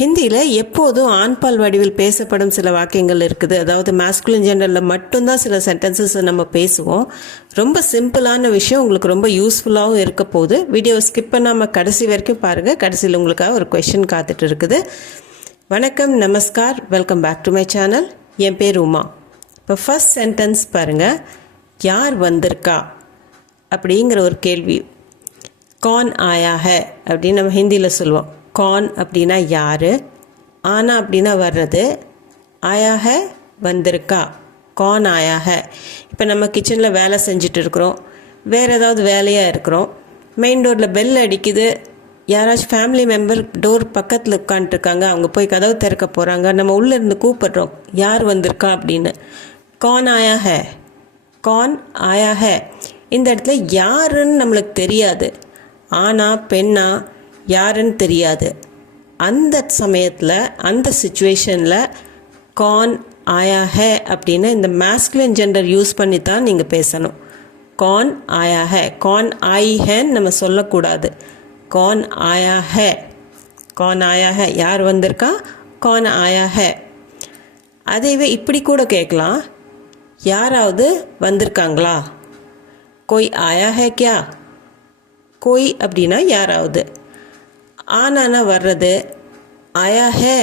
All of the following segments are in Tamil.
ஹிந்தியில் எப்போதும் ஆண்பால் வடிவில் பேசப்படும் சில வாக்கியங்கள் இருக்குது. அதாவது மாஸ்குலின் ஜெண்டரில் மட்டும்தான் சில சென்டென்சஸ் நம்ம பேசுவோம். ரொம்ப சிம்பிளான விஷயம், உங்களுக்கு ரொம்ப யூஸ்ஃபுல்லாகவும் இருக்க போகுது. வீடியோவை ஸ்கிப் பண்ணாமல் கடைசி வரைக்கும் பாருங்கள். கடைசியில் உங்களுக்காக ஒரு கொஷின் காத்துட்டு இருக்குது. வணக்கம், நமஸ்கார், welcome back to my channel. என் பேர் உமா. இப்போ ஃபர்ஸ்ட் சென்டென்ஸ் பாருங்கள். யார் வந்திருக்கா அப்படிங்கிற ஒரு கேள்வி. கான் ஆயா ஹை அப்படின்னு நம்ம ஹிந்தியில் சொல்லுவோம். கான் அப்படின்னா யார், ஆனா அப்படின்னா வர்றது, ஆயா ஹை வந்திருக்கா, கான் ஆயா ஹை. இப்போ நம்ம கிச்சனில் வேலை செஞ்சுட்டு இருக்கிறோம், வேறு ஏதாவது வேலையாக இருக்கிறோம், மெயின் டோரில் பெல் அடிக்குது, யாராச்சும் ஃபேமிலி மெம்பர் டோர் பக்கத்தில் உட்காந்துருக்காங்க, அவங்க போய் கதவு திறக்க போகிறாங்க, நம்ம உள்ளே இருந்து கூப்பிடுறோம் யார் வந்திருக்கா அப்படின்னு. கான் ஆயா ஹை, கான் ஆயா ஹை. இந்த இடத்துல யாருன்னு நம்மளுக்கு தெரியாது, ஆனா பெண்ணா யாருன்னு தெரியாது. அந்த சமயத்தில் அந்த சிச்சுவேஷனில் கான் ஆயா ஹை அப்படின்னு இந்த மாஸ்குலின் ஜெண்டர் யூஸ் பண்ணி தான் நீங்கள் பேசணும். கான் ஆயா ஹை, கான் ஆயி ஹைன்னு நம்ம சொல்லக்கூடாது. கான் ஆயா ஹை, கான் ஆயா ஹை, யார் வந்திருக்கா, கான் ஆயா ஹை. அதைவே இப்படி கூட கேட்கலாம், யாராவது வந்திருக்காங்களா, கோய் ஆயா ஹை கியா. கோய் அப்படின்னா யாராவது, ஆனானா வர்றது, ஆயா ஹே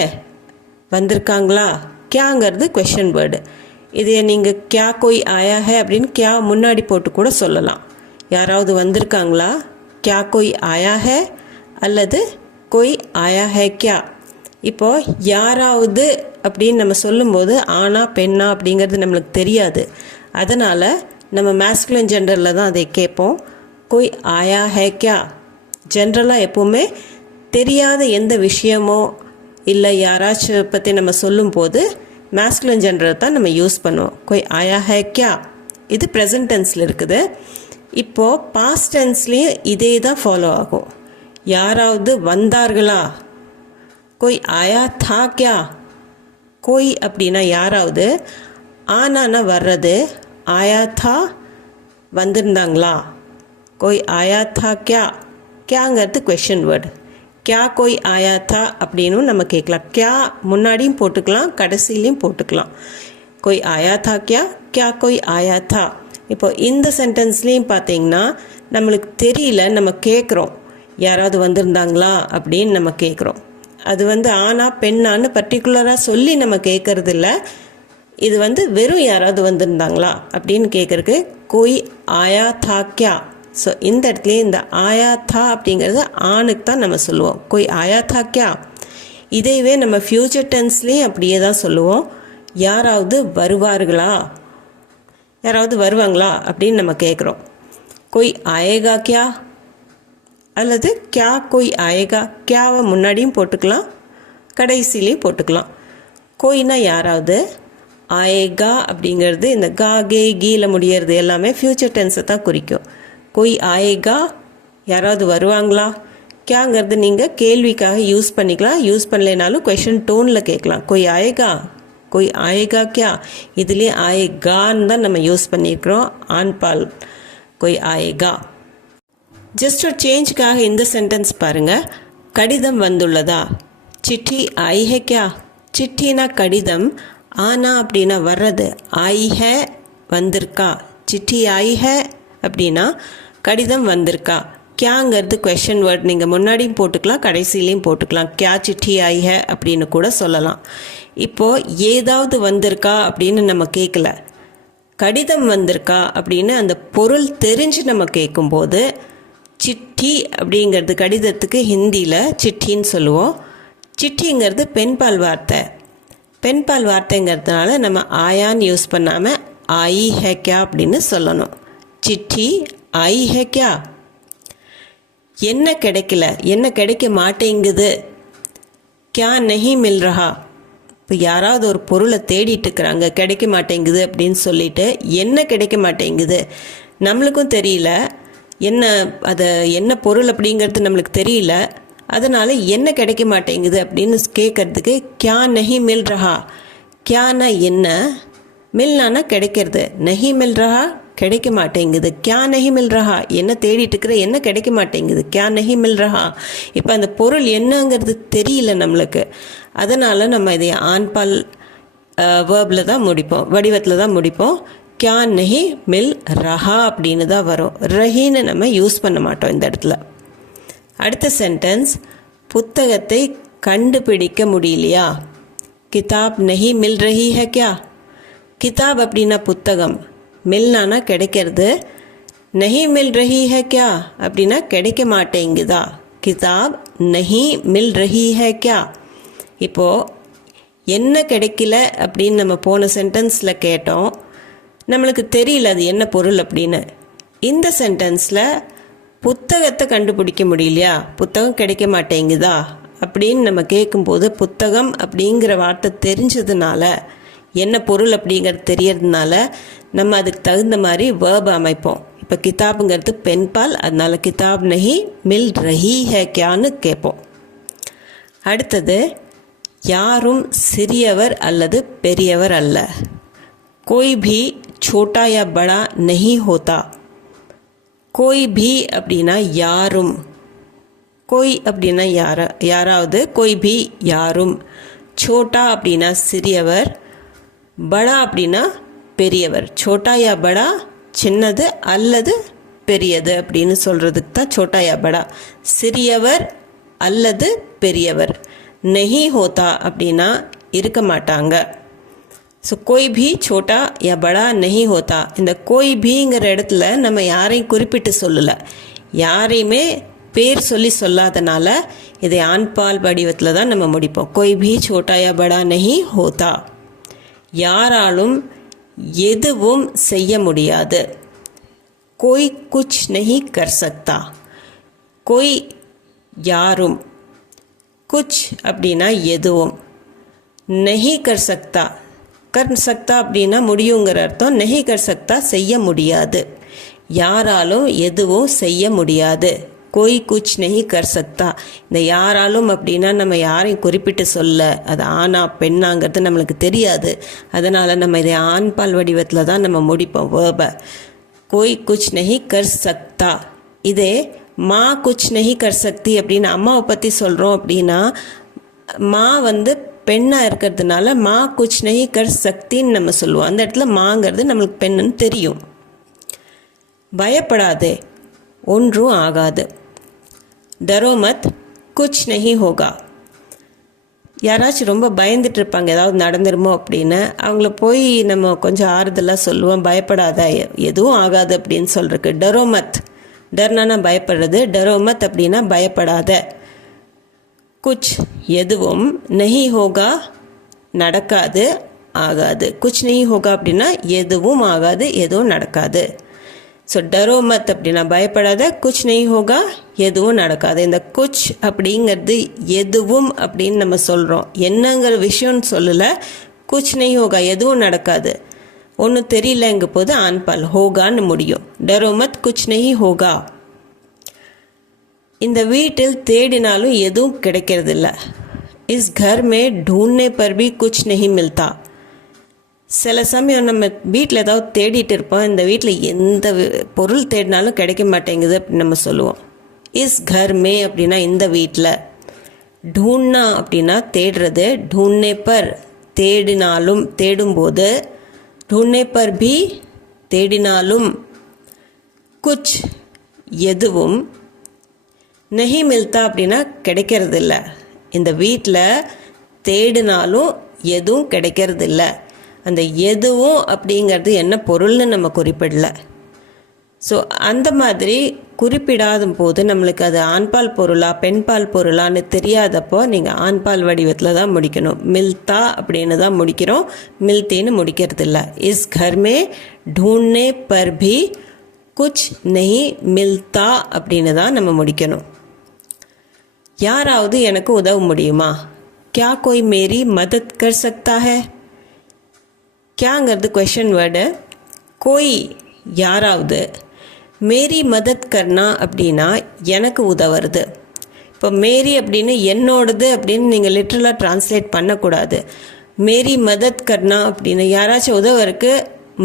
வந்திருக்காங்களா, கியாங்கிறது கொஷன் வேர்டு. இதை நீங்கள் கியா கோய் ஆயா ஹே அப்படின்னு கியா முன்னாடி போட்டு கூட சொல்லலாம். யாராவது வந்திருக்காங்களா, கியா கோய் ஆயா ஹே, அல்லது கோய் ஆயா ஹே கியா. இப்போது யாராவது அப்படின்னு நம்ம சொல்லும்போது ஆனா பெண்ணா அப்படிங்கிறது நம்மளுக்கு தெரியாது. அதனால் நம்ம மாஸ்குலின் ஜெண்டரில் தான் அதை கேட்போம். கோய் ஆயா ஹை கியா. ஜென்ரலாக எப்போவுமே தெரியாத எந்த விஷயமோ இல்லை யாராச்சும் பற்றி நம்ம சொல்லும்போது மாஸ்குலின் ஜெண்டரை தான் நம்ம யூஸ் பண்ணுவோம். கோய் ஆயா ஹை கியா. இது ப்ரெசன்ட் டென்ஸில் இருக்குது. இப்போது பாஸ்ட் டென்ஸ்லேயும் இதே தான் ஃபாலோ ஆகும். யாராவது வந்தார்களா, கோய் ஆயா தா கியா. கோய் அப்படின்னா யாராவது, ஆனானா வர்றது, ஆயா தா வந்திருந்தாங்களா, கோய் ஆயா தா கியா. கியாங்கிறது கொஷன் வேர்டு. கியா கோய் ஆயா தா அப்படின்னு நம்ம கேட்கலாம். கியா முன்னாடியும் போட்டுக்கலாம், கடைசியிலையும் போட்டுக்கலாம். கோய் ஆயா தா கியா, கியா கோய் ஆயா தா. இப்போ இந்த சென்டென்ஸ்லேயும் பார்த்தீங்கன்னா நம்மளுக்கு தெரியல, நம்ம கேட்குறோம் யாராவது வந்திருந்தாங்களா அப்படின்னு நம்ம கேட்குறோம். அது ஆனா பெண்ணான்னு பர்டிகுலராக சொல்லி நம்ம கேட்கறது இல்லை. இது வெறும் யாராவது வந்திருந்தாங்களா அப்படின்னு கேட்குறக்கு கோய் ஆயா தா கியா. ஸோ இந்த இடத்துலையே இந்த ஆயா தா அப்படிங்கிறது ஆணுக்கு தான் நம்ம சொல்லுவோம், கோய் ஆயா தா கியா. இதைவே நம்ம ஃப்யூச்சர் டென்ஸ்லேயும் அப்படியே தான் சொல்லுவோம். யாராவது வருவார்களா, யாராவது வருவாங்களா அப்படின்னு நம்ம கேட்குறோம். கோய் ஆயேகா கியா, அல்லது கியா கோய் ஆயேகா. கியாவை முன்னாடியும் போட்டுக்கலாம், கடைசிலையும் போட்டுக்கலாம். கோய்னா யாராவது, ஆயேகா அப்படிங்கிறது இந்த கா கே கீல முடியறது எல்லாமே ஃப்யூச்சர் டென்ஸை தான் குறிக்கும். கோய் ஆயேகா, யாராவது வருவாங்களா. கியாங்கிறது நீங்கள் கேள்விக்காக யூஸ் பண்ணிக்கலாம், யூஸ் பண்ணலைனாலும் கொஷன் டோனில் கேட்கலாம். கோய் ஆயேகா, கோய் ஆயேகா கியா. இதுலேயே ஆயேகான்னு தான் நம்ம யூஸ் பண்ணியிருக்கிறோம், ஆண்பால். கோய் ஆயேகா. ஜஸ்ட் ஒரு சேஞ்சுக்காக இந்த சென்டென்ஸ் பாருங்கள். கடிதம் வந்துள்ளதா, சிட்டி ஆயி ஹை கியா. சிட்டினா கடிதம், ஆனா அப்படின்னா வர்றது, ஆயி ஹை வந்திருக்கா. சிட்டி ஆயி ஹை அப்படின்னா கடிதம் வந்திருக்கா. கியாங்கிறது கொஷன் வேர்ட், நீங்கள் முன்னாடியும் போட்டுக்கலாம், கடைசியிலையும் போட்டுக்கலாம். கியா சிட்டி ஆயி ஹை அப்படின்னு கூட சொல்லலாம். இப்போது ஏதாவது வந்திருக்கா அப்படின்னு நம்ம கேட்கல, கடிதம் வந்திருக்கா அப்படின்னு அந்த பொருள் தெரிஞ்சு நம்ம கேட்கும்போது சிட்டி அப்படிங்கிறது கடிதத்துக்கு ஹிந்தியில் சிட்டின்னு சொல்லுவோம். சிட்டிங்கிறது பெண்பால் வார்த்தை. பெண்பால் வார்த்தைங்கிறதுனால நம்ம ஆயான்னு யூஸ் பண்ணாமல் ஆயி ஹை கியா அப்படின்னு சொல்லணும். சிட்டி ஆயி ஹை கியா. என்ன கிடைக்கல, என்ன கிடைக்க மாட்டேங்குது, கியா நஹி மில் ரஹா. இப்போ யாராவது ஒரு பொருளை தேடிட்டு இருக்கிறாங்க, கிடைக்க மாட்டேங்குது அப்படின்னு சொல்லிட்டு என்ன கிடைக்க மாட்டேங்குது நம்மளுக்கும் தெரியல, என்ன அதை என்ன பொருள் அப்படிங்கிறது நம்மளுக்கு தெரியல, அதனால் என்ன கிடைக்க மாட்டேங்குது அப்படின்னு கேட்குறதுக்கு கியா நஹி மில் ரஹா. கியானா என்ன, மில்னானா கிடைக்கிறது, நஹி மில் ரஹா கிடைக்க மாட்டேங்குது. கியா நஹி மில் ரஹா, என்ன தேடிட்டு இருக்கிற, என்ன கிடைக்க மாட்டேங்குது. கியா நஹி மில் ரஹா, இப்போ அந்த பொருள் என்னங்கிறது தெரியல நம்மளுக்கு. அதனால் நம்ம இதை ஆண்பால் வேர்பில் தான் முடிப்போம், வடிவத்தில் தான் முடிப்போம். கியா நஹி மில் ரஹா அப்படின்னு தான் வரும். ரஹின்னு நம்ம யூஸ் பண்ண மாட்டோம் இந்த இடத்துல. அடுத்த சென்டென்ஸ், புத்தகத்தை கண்டுபிடிக்க முடியலையா. கிதாப் நஹி மில் ரஹி ஹை கியா. கிதாப் அப்படின்னா புத்தகம், மில்னானா கிடைக்கிறது, நஹி மில் ரஹி ஹை கியா அப்படின்னா கிடைக்க மாட்டேங்குதா. கிதாப் நஹி மில் ரஹி ஹை கியா. இப்போது என்ன கிடைக்கல அப்படின்னு நம்ம போன சென்டென்ஸில் கேட்டோம், நம்மளுக்கு தெரியல அது என்ன பொருள் அப்படின்னு. இந்த சென்டென்ஸில் புத்தகத்தை கண்டுபிடிக்க முடியலையா, புத்தகம் கிடைக்க மாட்டேங்குதா அப்படின்னு நம்ம கேட்கும்போது புத்தகம் அப்படிங்கிற வார்த்தை தெரிஞ்சதுனால, என்ன பொருள் அப்படிங்கிறது தெரியறதுனால நம்ம அதுக்கு தகுந்த மாதிரி வேர்ப் அமைப்போம். இப்போ கிதாபுங்கிறது பெண்பால், அதனால கிதாப் நஹி மில் ரஹி ஹை கியான்னு கேட்போம். அடுத்தது, யாரும் சிறியவர் அல்லது பெரியவர் அல்ல. கோய் பி छोटा या बड़ा नहीं होता. कोई भी அப்படின்னா யாரும், கோய் அப்படின்னா யாராவது, கோய் பி யாரும், சோட்டா அப்படின்னா சிறியவர், படா அப்படின்னா பெரியவர். சோட்டா யா படா சின்னது அல்லது பெரியது அப்படின்னு சொல்கிறதுக்கு தான் சோட்டா யா படா. சிறியவர் அல்லது பெரியவர். நஹி ஹோதா அப்படின்னா இருக்க மாட்டாங்க. ஸோ கோய் பி சோட்டா யா படா நஹி ஹோதா. இந்த கோய் பீங்கிற இடத்துல நம்ம யாரையும் குறிப்பிட்டு சொல்லலை, யாரையுமே பேர் சொல்லி சொல்லாதனால இதை ஆண்பால் வடிவத்தில் தான் நம்ம முடிப்போம். கோய் பி சோட்டா யா படா நஹி ஹோதா. யாராலும் எதுவும் செய்ய முடியாது. கோய் குச் நஹி கர் சக்தா. கோய் யாரும், குச் அப்படின்னா எதுவும், நஹி கர் சக்தா, கர் சக்தா அப்படின்னா முடியுங்கிற அர்த்தம். நஹி கர் சக்தா செய்ய முடியாது. யாராலும் எதுவும் செய்ய முடியாது. கோய் குச் நஹி கர் சக்தா. இந்த யாராலும் அப்படின்னா நம்ம யாரையும் குறிப்பிட்டு சொல்ல, அது ஆணா பெண்ணாங்கிறது நம்மளுக்கு தெரியாது. அதனால் நம்ம இதை ஆண்பால் வடிவத்தில் தான் நம்ம முடிப்போம் வேர்பை. கோய் குச் நஹி கர் சக்தா. இதே மா குச் நஹி கர் சக்தி அப்படின்னு அம்மாவை பற்றி சொல்கிறோம் அப்படின்னா, மா வந்து பெண்ணாக இருக்கிறதுனால மா குச் நஹி கர் சக்தின்னு நம்ம சொல்லுவோம். அந்த இடத்துல மாங்கிறது நம்மளுக்கு பெண்ணுன்னு தெரியும். பயப்படாதே, ஒன்றும் ஆகாது. டரோ மத் குச் நஹி ஹோகா. யாராச்சும் ரொம்ப பயந்துட்டு இருப்பாங்க, ஏதாவது நடந்துருமோ அப்படின்னு, அவங்கள போய் நம்ம கொஞ்சம் ஆறுதலாக சொல்லுவோம், பயப்படாத எதுவும் ஆகாது அப்படின்னு சொல்கிறதுக்கு. டரோ மத், டர்னா பயப்படுறது, டரோ மத் அப்படின்னா பயப்படாத. குச் எதுவும், நஹி ஹோகா நடக்காது, ஆகாது. குச் நஹி ஹோகா அப்படின்னா எதுவும் ஆகாது, எதுவும் நடக்காது. ஸோ டரோ மத் அப்படின்னா பயப்படாத, குச் நஹி ஹோகா எதுவும் நடக்காது. இந்த குச் அப்படிங்கிறது எதுவும் அப்படின்னு நம்ம சொல்கிறோம், என்னங்கிற விஷயம்னு சொல்லலை. குச் நஹி ஹோகா எதுவும் நடக்காது, ஒன்றும் தெரியலங்க போது ஆண்பால் ஹோகான்னு முடியும். டரோ மத் குச் நஹி ஹோகா. இந்த வீட்டில் தேடினாலும் எதுவும் கிடைக்கிறதில்ல. இஸ் घर में ढूंढने पर भी कुछ नहीं मिलता. சில சமயம் நம்ம வீட்டில் ஏதாவது தேடிட்டு இருப்போம், இந்த வீட்டில் எந்த பொருள் தேடினாலும் கிடைக்க மாட்டேங்குது அப்படின்னு நம்ம சொல்லுவோம். இஸ் घर में அப்படின்னா இந்த வீட்டில், ढूंढना அப்படின்னா தேடுறது, ढूंढने पर தேடினாலும் தேடும்போது, ढूंढने पर भी தேடினாலும், குச் எதுவும், நஹி மில்தா அப்படின்னா கிடைக்கிறதில்ல. இந்த வீட்டில் தேடினாலும் எதுவும் கிடைக்கிறதில்ல. அந்த எதுவும் அப்படிங்கிறது என்ன பொருள்னு நம்ம குறிப்பிடல. ஸோ அந்த மாதிரி குறிப்பிடாத போது நம்மளுக்கு அது ஆண்பால் பொருளா பெண்பால் பொருளான்னு தெரியாதப்போ நீங்கள் ஆண்பால் வடிவத்தில் தான் முடிக்கணும். மில்தா அப்படின்னு தான் முடிக்கிறோம், மில்தேன்னு முடிக்கிறதில்ல. இஸ் घर में ढूंढने पर भी कुछ नहीं मिलता அப்படின்னு தான் நம்ம முடிக்கணும். யாராவது எனக்கு உதவ முடியுமா. क्या कोई मेरी मदद कर सकता है. क्याங்கிறது क्वेश्चन வேர்டு, கோய் யாராவது, மேரி மதத் கர்னா அப்படின்னா எனக்கு உதவுறது. இப்போ மேரி அப்படின்னு என்னோடது அப்படின்னு நீங்கள் லிட்ரலாக ட்ரான்ஸ்லேட் பண்ணக்கூடாது. மேரி மதத் கர்னா அப்படின்னு யாராச்சும் உதவருக்கு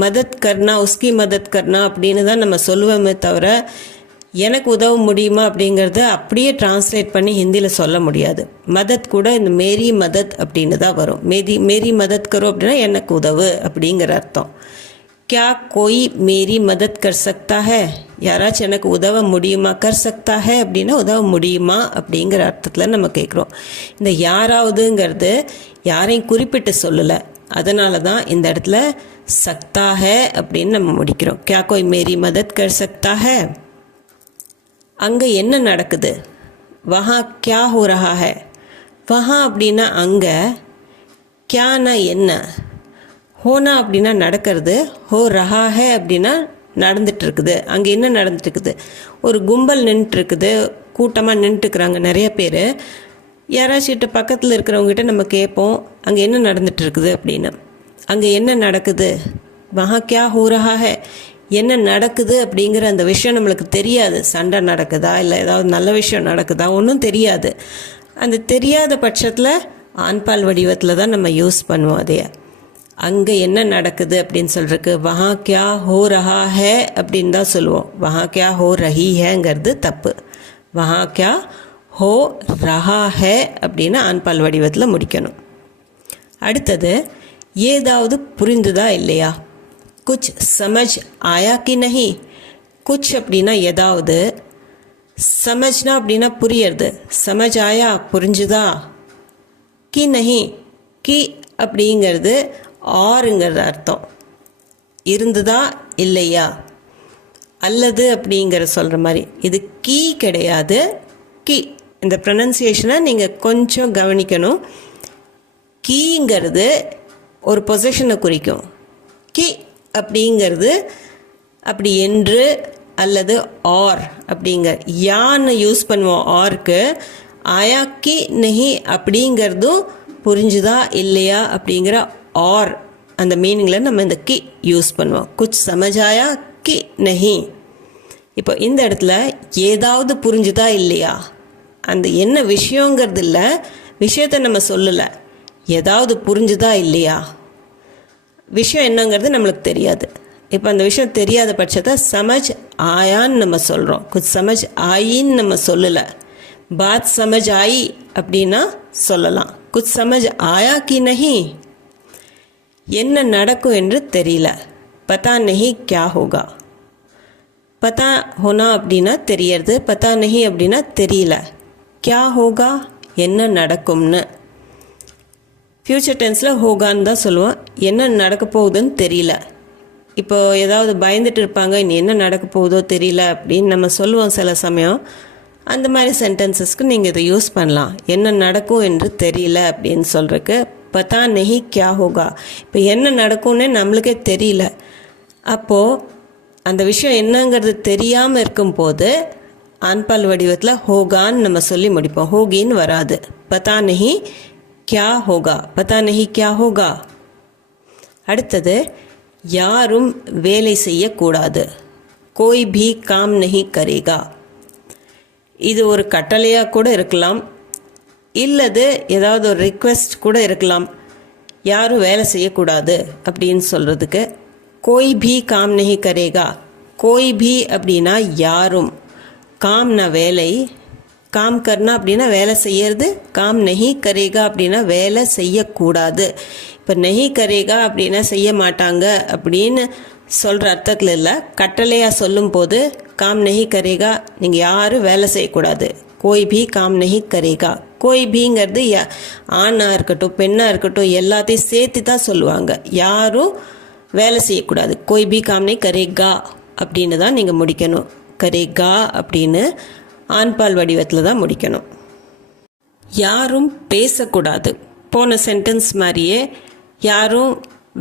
மதத் கர்னா உஸ்கி மதத் கர்னா அப்படின்னு தான் நம்ம சொல்லுவோமே தவிர எனக்கு உதவ முடியுமா அப்படிங்கிறத அப்படியே டிரான்ஸ்லேட் பண்ணி ஹிந்தியில் சொல்ல முடியாது. மதத் கூட இந்த மேரி மதத் அப்படின்னு தான் வரும். மேரி மதத் கரோ அப்படின்னா எனக்கு உதவு அப்படிங்கிற அர்த்தம். क्या कोई मेरी मदद कर सकता है, யாராச்சும் எனக்கு உதவ முடியுமா, கர் சக்தா ஹே அப்படின்னா உதவ முடியுமா அப்படிங்கிற அர்த்தத்தில் நம்ம கேட்குறோம். இந்த யாராவதுங்கிறது யாரையும் குறிப்பிட்டு சொல்லலை, அதனால தான் இந்த இடத்துல சக்தா ஹே அப்படின்னு நம்ம முடிக்கிறோம். क्या कोई मेरी मदद कर सकता है. அங்கே என்ன நடக்குது, வஹா क्या हो रहा है. வஹா அப்படின்னா அங்கே, கியானா என்ன, ஹோனா அப்படின்னா நடக்கிறது, ஹோ ரஹா ஹே அப்படின்னா நடந்துட்டுருக்குது. அங்கே என்ன நடந்துட்டுருக்குது, ஒரு கும்பல் நின்றுட்டுருக்குது, கூட்டமாக நின்றுட்டுருக்குறாங்க நிறைய பேர். யாராச்சும் பக்கத்தில் இருக்கிறவங்ககிட்ட நம்ம கேட்போம் அங்கே என்ன நடந்துட்டுருக்குது அப்படின்னு. அங்கே என்ன நடக்குது, வஹா கியா ஹோ ரஹா ஹே, என்ன நடக்குது அப்படிங்கிற அந்த விஷயம் நம்மளுக்கு தெரியாது. சண்டை நடக்குதா இல்லை ஏதாவது நல்ல விஷயம் நடக்குதா ஒன்றும் தெரியாது. அந்த தெரியாத பட்சத்தில் ஆண்பால் வடிவத்தில் தான் நம்ம யூஸ் பண்ணுவோம் அதைய. அங்கே என்ன நடக்குது அப்படின்னு சொல்கிறதுக்கு வஹா கியா ஹோ ரஹா ஹே அப்படின்னு தான் சொல்லுவோம். வஹா கியா ஹோ ரஹி ஹேங்கிறது தப்பு. வஹா கியா ஹோ ரஹா ஹே அப்படின்னு ஆண்பால் வடிவத்தில் முடிக்கணும். அடுத்தது ஏதாவது புரிந்துதா இல்லையா. குச் சமஜ் ஆயா கி நஹி. குச் அப்படின்னா ஏதாவது, சமஜ்னா அப்படின்னா புரியறது, சமஜ் ஆயா புரிஞ்சுதா, கி நஹி கி அப்படிங்கிறது ஆறுங்கிறது அர்த்தம். இருந்துதா இல்லையா, அல்லது அப்படிங்கிற சொல்கிற மாதிரி. இது கீ கிடையாது, கி. இந்த ப்ரொனன்சியேஷனை நீங்கள் கொஞ்சம் கவனிக்கணும். கீங்கிறது ஒரு பொசிஷனை குறிக்கும். கி அப்படிங்கிறது அப்படி என்று அல்லது ஆர் அப்படிங்கிற யான்னு யூஸ் பண்ணுவோம் ஆர்க்கு. ஆயா கி நஹி அப்படிங்கிறதும் புரிஞ்சுதா இல்லையா அப்படிங்கிற ஆர் அந்த மீனிங்கில் நம்ம இந்த கி யூஸ் பண்ணுவோம். குச் சமஜாயா கி நஹி. இப்போ இந்த இடத்துல ஏதாவது புரிஞ்சுதா இல்லையா, அந்த என்ன விஷயங்கிறது இல்லை, விஷயத்தை நம்ம சொல்லலை, ஏதாவது புரிஞ்சுதா இல்லையா, விஷயம் என்னங்கிறது நம்மளுக்கு தெரியாது. இப்போ அந்த விஷயம் தெரியாத பட்சத்தை சமஜ் ஆயான்னு நம்ம சொல்கிறோம். குச் சமஜ் ஆயின்னு நம்ம சொல்லலை. பாத் சமஜ் ஆயி அப்படின்னா சொல்லலாம். குச் சமஜ் ஆயா கி நஹி, என்ன நடக்கும் என்று தெரியல. பதா நஹி கியா ஹோகா. பதா ஹோனா அப்படின்னா தெரியறது, பதா நஹி அப்படின்னா தெரியல. கியா ஹோகா என்ன நடக்கும்னு. ஃப்யூச்சர் டென்ஸில் ஹோகான்னு தான் சொல்லுவோம். என்ன நடக்க போகுதுன்னு தெரியல. இப்போ ஏதாவது பயந்துட்டு இருப்பாங்க, இனி என்ன நடக்க போகுதோ தெரியல அப்படின்னு நம்ம சொல்லுவோம் சில சமயம். அந்த மாதிரி சென்டென்சஸ்க்கு நீங்கள் இதை யூஸ் பண்ணலாம். என்ன நடக்கும் என்று தெரியல அப்படின்னு சொல்கிறதுக்கு பதா நஹி கியா ஹோகா. இப்போ என்ன நடக்கும்னே நம்மளுக்கே தெரியல. அப்போது அந்த விஷயம் என்னங்கிறது தெரியாமல் இருக்கும்போது ஆண்பால் வடிவத்தில் ஹோகான்னு நம்ம சொல்லி முடிப்போம். ஹோகின்னு வராது. பதா நஹி கியா ஹோகா, பதா நஹி கியா ஹோகா. அடுத்தது யாரும் வேலை செய்யக்கூடாது. கோய் பி காம் நஹி கரேகா. இது ஒரு கட்டளையாக கூட இருக்கலாம், இல்லது ஏதாவது ஒரு ரிக்வெஸ்ட் கூட இருக்கலாம். யாரும் வேலை செய்யக்கூடாது அப்படின்னு சொல்கிறதுக்கு கோய் பி காம் நஹி கரேகா. கோய் பி அப்படின்னா யாரும், காம்னா வேலை, காம் கர்னா அப்படின்னா வேலை செய்யறது, காம் நஹி கரேகா அப்படின்னா வேலை செய்யக்கூடாது. இப்போ நஹி கரேகா அப்படின்னா செய்ய மாட்டாங்க அப்படின்னு சொல்கிற அர்த்தத்தில் இல்லை. கட்டளையாக சொல்லும் போது காம் நஹி கரேகா, நீங்கள் யாரும் வேலை செய்யக்கூடாது. கோய் பி காம் நஹி கரேகா. கோய் பீங்கிறது ஆணாக இருக்கட்டும் பெண்ணாக இருக்கட்டும் எல்லாத்தையும் சேர்த்து தான் சொல்லுவாங்க. யாரும் வேலை செய்யக்கூடாது. கோய் பி காம் நஹி கரேகா அப்படின்னு தான் நீங்கள் முடிக்கணும். கரேகா அப்படின்னு ஆண்பால் வடிவத்தில் தான் முடிக்கணும். யாரும் பேசக்கூடாது. போன சென்டென்ஸ் மாதிரியே யாரும்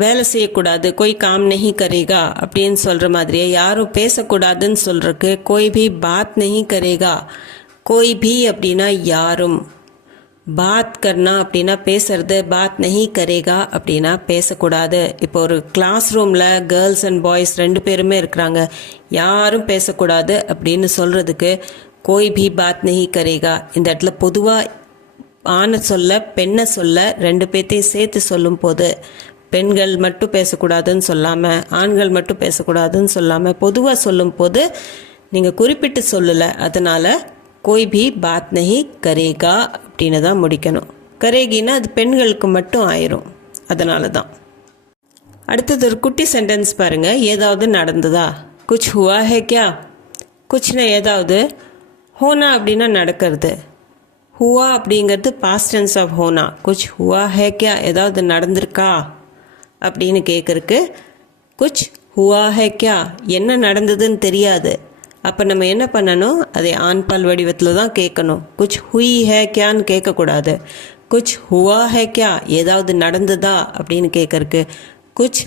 வேலை செய்யக்கூடாது, கோய் காம் நஹி கரேகா அப்படின்னு சொல்கிற மாதிரியே யாரும் பேசக்கூடாதுன்னு சொல்கிறதுக்கு கோய் பி பாத் நஹி கரேகா. கோய் பி அப்படின்னா யாரும், பாத் கர்னா அப்படின்னா பேசுறது, பாத் நஹி கரேகா அப்படின்னா பேசக்கூடாது. இப்போ ஒரு கிளாஸ் ரூமில் கேர்ள்ஸ் அண்ட் பாய்ஸ் 2 பேருமே இருக்கிறாங்க. யாரும் பேசக்கூடாது அப்படின்னு சொல்கிறதுக்கு கோய் பி பாத் நஹி கரேகா. இந்த இடத்துல பொதுவாக ஆணை சொல்ல பெண்ணை சொல்ல 2 பேர்த்தையும் சேர்த்து சொல்லும் போது பெண்கள் மட்டும் பேசக்கூடாதுன்னு சொல்லாமல், ஆண்கள் மட்டும் பேசக்கூடாதுன்னு சொல்லாமல் பொதுவாக சொல்லும்போது நீங்கள் குறிப்பிட்டு சொல்லலை. அதனால் கோய் பி பாத் நஹி கரேகா அப்படின்னு தான் முடிக்கணும். கரேகின்னா அது பெண்களுக்கு மட்டும் ஆயிரும். அதனால தான். அடுத்தது ஒரு குட்டி சென்டென்ஸ் பாருங்கள். ஏதாவது நடந்ததா? குச் ஹுவா ஹே கியா? குச்னா ஏதாவது, ஹோனா அப்படின்னா நடக்கிறது, ஹுவா அப்படிங்கிறது பாஸ்ட் டென்ஸ் ஆஃப் ஹோனா. குச் ஹுவா ஹே கியா? ஏதாவது நடந்திருக்கா அப்படின்னு கேட்குறக்கு குச் ஹுவா ஹே கியா? என்ன நடந்ததுன்னு தெரியாது. அப்போ நம்ம என்ன பண்ணணும்? அதை ஆண்பால் வடிவத்தில் தான் கேட்கணும். குச் ஹுய் ஹே கியான்னு கேட்கக்கூடாது. குச் ஹுவா ஹே கியா? ஏதாவது நடந்ததா அப்படின்னு கேட்குறக்கு குச்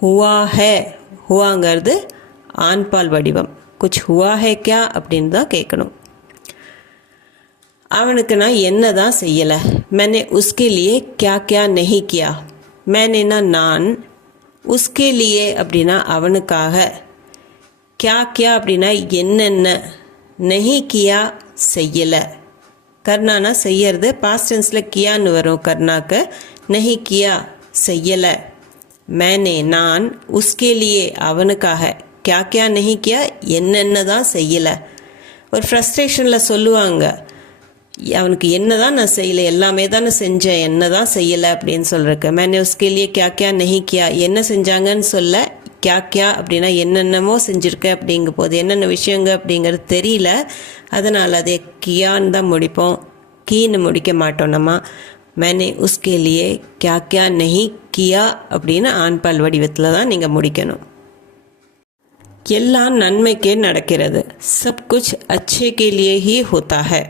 ஹுவா ஹே. ஹுவாங்கிறது ஆண்பால் வடிவம். குச் ஹுவா ஹே கியா அப்படின்னு தான் கேட்கணும். அவனுக்கு நான் என்ன தான் செய்யலை. मैंने उसके लिए क्या क्या नहीं किया. मैंनेனா நான், उसके लिए அப்படின்னா அவனுக்காக, क्या क्या அப்படின்னா என்னென்ன, नहीं किया செய்யலை. கர்னானா செய்யறது, பாஸ்ட் டென்ஸில் கியான்னு வரும் கர்னாக்கு. नहीं किया செய்யலை. मैंने நான், उसके लिए அவனுக்காக, क्या क्या नहीं किया என்னென்ன தான் செய்யலை. ஒரு ஃப்ரஸ்ட்ரேஷனில் சொல்லுவாங்க, அவனுக்கு என்ன தான் நான் செய்யலை, எல்லாமே தானே செஞ்சேன், என்ன தான் செய்யலை அப்படின்னு சொல்கிறக்கு. मैंने उसके लिए क्या क्या नहीं किया, என்ன செஞ்சாங்கன்னு சொல்ல, क्या क्या அப்படின்னா என்னென்னமோ செஞ்சுருக்கேன் அப்படிங்கும் போது என்னென்ன விஷயங்க அப்படிங்கிறது தெரியல. அதனால் அதை கியான்னு தான் முடிப்போம், கீன்னு முடிக்க மாட்டோம் நம்ம. मैंने उसके लिए क्या क्या नहीं किया அப்படின்னு ஆண்பால் வடிவத்தில் தான் நீங்கள் முடிக்கணும். எல்லாம் நன்மைக்கே நடக்கிறது. सब कुछ अच्छे के लिए ही होता है.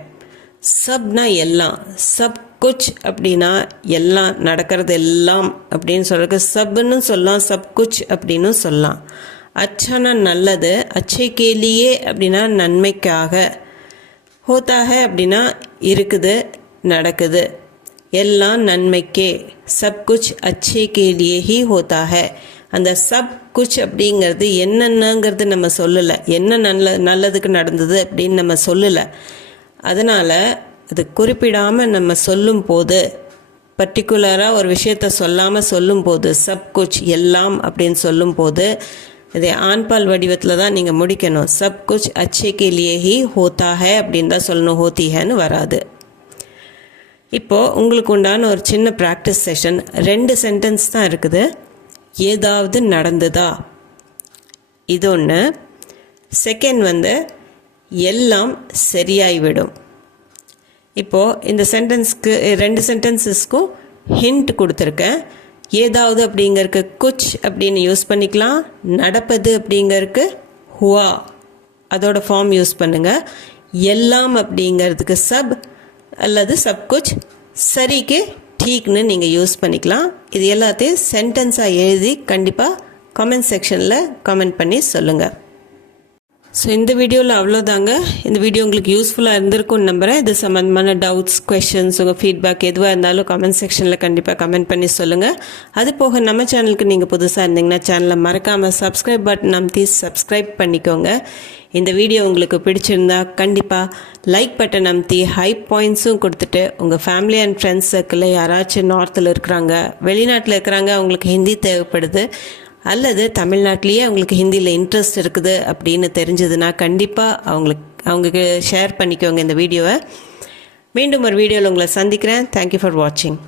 சப்னா எல்லாம், சப் குச் அப்படின்னா எல்லாம் நடக்கிறது எல்லாம் அப்படின்னு சொல்கிறதுக்கு சப்னு சொல்லலாம், சப் குச் அப்படின்னு சொல்லலாம். அச்சானா நல்லது, அச்சே கேலியே அப்படின்னா நன்மைக்காக, ஹோதாக அப்படின்னா இருக்குது நடக்குது, எல்லாம் நன்மைக்கே, சப் குச் அச்சே கேலியே ஹி ஹோதாக. அந்த சப் குச் அப்படிங்கிறது என்னென்னங்கிறது நம்ம சொல்லலை, என்ன நல்லதுக்கு நடந்தது அப்படின்னு நம்ம சொல்லலை. அதனால் அது குறிப்பிடாமல் நம்ம சொல்லும்போது, பர்டிகுலராக ஒரு விஷயத்த சொல்லாமல் சொல்லும்போது, சப் குச் எல்லாம் அப்படின்னு சொல்லும்போது இதை ஆண்பால் வடிவத்தில் தான் நீங்கள் முடிக்கணும். சப் குச் அச்சே கே லியே ஹி ஹோத்தா ஹை அப்படின்னு தான் சொல்லணும், ஹோத்தி ஹேன்னு வராது. இப்போது உங்களுக்கு உண்டான ஒரு சின்ன ப்ராக்டிஸ் செஷன். 2 சென்டென்ஸ் தான் இருக்குது. ஏதாவது நடந்ததா, இது ஒன்று. செகண்ட் எல்லாம் சரியாய்விடும். இப்போது இந்த சென்டென்ஸ்க்கு 2 சென்டென்சஸ்க்கும் ஹிண்ட் கொடுத்துருக்கேன். ஏதாவது அப்படிங்கிறதுக்கு குச் அப்படின்னு யூஸ் பண்ணிக்கலாம். நடப்பது அப்படிங்கிறதுக்கு ஹுவா அதோட ஃபார்ம் யூஸ் பண்ணுங்கள். எல்லாம் அப்படிங்கிறதுக்கு சப் அல்லது சப் குச், சரிக்கு டீக்னு நீங்கள் யூஸ் பண்ணிக்கலாம். இது எல்லாத்தையும் சென்டென்ஸாக எழுதி கண்டிப்பாக கமெண்ட் செக்ஷனில் கமெண்ட் பண்ணி சொல்லுங்கள். ஸோ இந்த வீடியோவில் அவ்வளோதாங்க. இந்த வீடியோ உங்களுக்கு யூஸ்ஃபுல்லாக இருந்திருக்கும்னு நம்புகிறேன். இது சம்மந்தமான டவுட்ஸ், கொஷின்ஸ், உங்கள் ஃபீட்பேக் எதுவாக இருந்தாலும் கமெண்ட் செக்ஷனில் கண்டிப்பாக கமெண்ட் பண்ணி சொல்லுங்கள். அது போக நம்ம சேனலுக்கு நீங்கள் புதுசாக இருந்தீங்கன்னா சேனலை மறக்காமல் சப்ஸ்கிரைப் பட்டன் அமைத்தி சப்ஸ்கிரைப் பண்ணிக்கோங்க. இந்த வீடியோ உங்களுக்கு பிடிச்சிருந்தா கண்டிப்பாக லைக் பட்டன் அமைத்தி ஹை பாயிண்ட்ஸும் கொடுத்துட்டு உங்கள் ஃபேமிலி அண்ட் ஃப்ரெண்ட்ஸ் சர்க்கிளில் யாராச்சும் நார்த்தில் இருக்கிறாங்க, வெளிநாட்டில் இருக்கிறாங்க, அவங்களுக்கு ஹிந்தி தேவைப்படுது, அல்லது தமிழ்நாட்டிலேயே அவங்களுக்கு ஹிந்தியில் இன்ட்ரெஸ்ட் இருக்குது அப்படின்னு தெரிஞ்சதுன்னா கண்டிப்பாக அவங்களுக்கு ஷேர் பண்ணிக்கோங்க இந்த வீடியோவை. மீண்டும் ஒரு வீடியோவில் உங்களை சந்திக்கிறேன். தேங்க்யூ ஃபார் வாட்சிங்.